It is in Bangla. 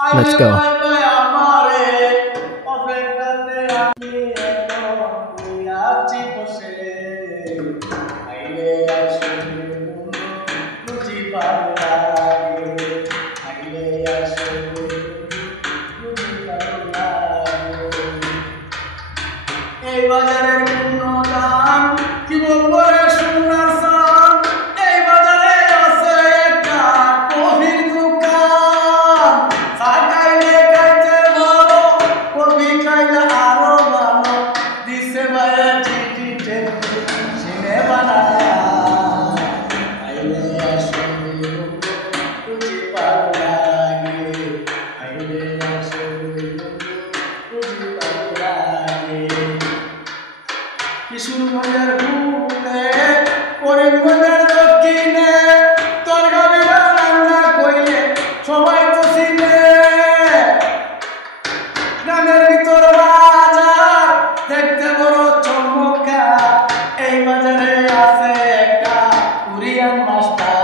Let's go. এই বাজারের পূর্ণ দাম কি বলবো রে সোনার সান। এই বাজারে আছে একটা কফির দোকান, চা খাইলে খাইতে ভালো, কফি খাইলে আরো ভালো, দিছে ভাইয়া চিঠিতে চিনে বানায়া। আইলে আসো তুঝি ভালো লাগে, আইলে আসো তুঝি ভালো লাগে। কিশোরগঞ্জের বুকে করিমগঞ্জের দক্ষিণে তরকারি রান্না কইলে সবাই তো চিনে। গ্রামের ভিতর বাজার দেখতে বড় চমৎকার, এই বাজারে আছে একটা কোরিয়ান মাস্টার।